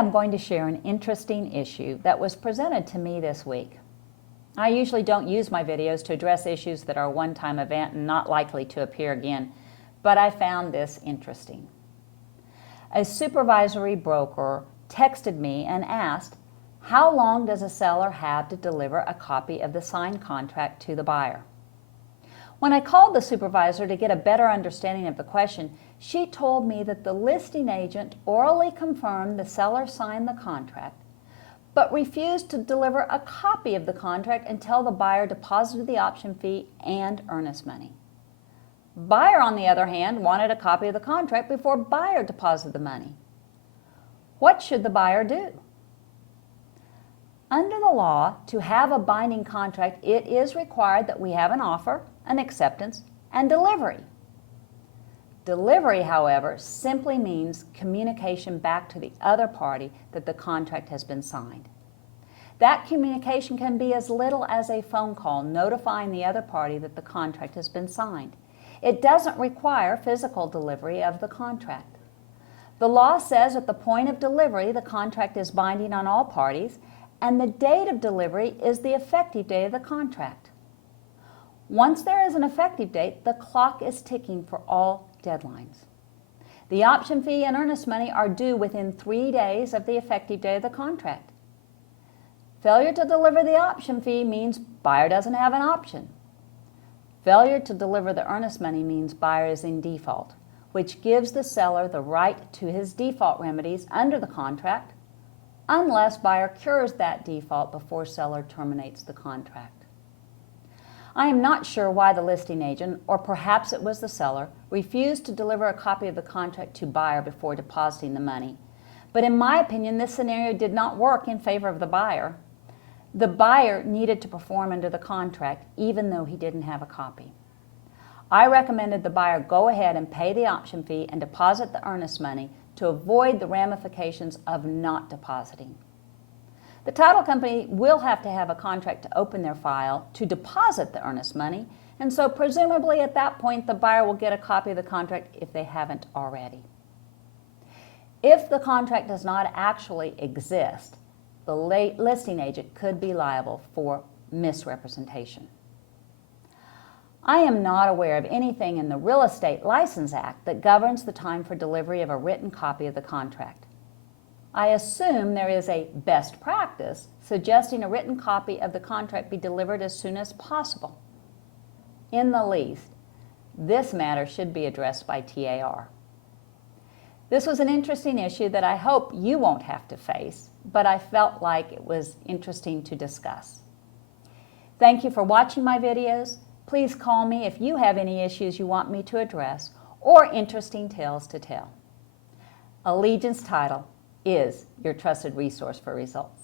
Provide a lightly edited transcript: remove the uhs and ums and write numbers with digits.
I'm going to share an interesting issue that was presented to me this week. I usually don't use my videos to address issues that are a one-time event and not likely to appear again, but I found this interesting. A supervisory broker texted me and asked, how long does a seller have to deliver a copy of the signed contract to the buyer? When I called the supervisor to get a better understanding of the question, she told me that the listing agent orally confirmed the seller signed the contract, but refused to deliver a copy of the contract until the buyer deposited the option fee and earnest money. Buyer, on the other hand, wanted a copy of the contract before buyer deposited the money. What should the buyer do? Under the law, to have a binding contract, it is required that we have an offer, an acceptance, and delivery. Delivery, however, simply means communication back to the other party that the contract has been signed. That communication can be as little as a phone call notifying the other party that the contract has been signed. It doesn't require physical delivery of the contract. The law says at the point of delivery, the contract is binding on all parties, and the date of delivery is the effective date of the contract. Once there is an effective date, the clock is ticking for all deadlines. The option fee and earnest money are due within 3 days of the effective date of the contract. Failure to deliver the option fee means buyer doesn't have an option. Failure to deliver the earnest money means buyer is in default, which gives the seller the right to his default remedies under the contract, unless buyer cures that default before seller terminates the contract. I am not sure why the listing agent, or perhaps it was the seller, refused to deliver a copy of the contract to buyer before depositing the money. But in my opinion, this scenario did not work in favor of the buyer. The buyer needed to perform under the contract even though he didn't have a copy. I recommended the buyer go ahead and pay the option fee and deposit the earnest money to avoid the ramifications of not depositing. The title company will have to have a contract to open their file to deposit the earnest money, and so presumably at that point the buyer will get a copy of the contract if they haven't already. If the contract does not actually exist, the listing agent could be liable for misrepresentation. I am not aware of anything in the Real Estate License Act that governs the time for delivery of a written copy of the contract. I assume there is a best practice suggesting a written copy of the contract be delivered as soon as possible. In the least, this matter should be addressed by TAR. This was an interesting issue that I hope you won't have to face, but I felt like it was interesting to discuss. Thank you for watching my videos. Please call me if you have any issues you want me to address or interesting tales to tell. Allegiance Title is your trusted resource for results.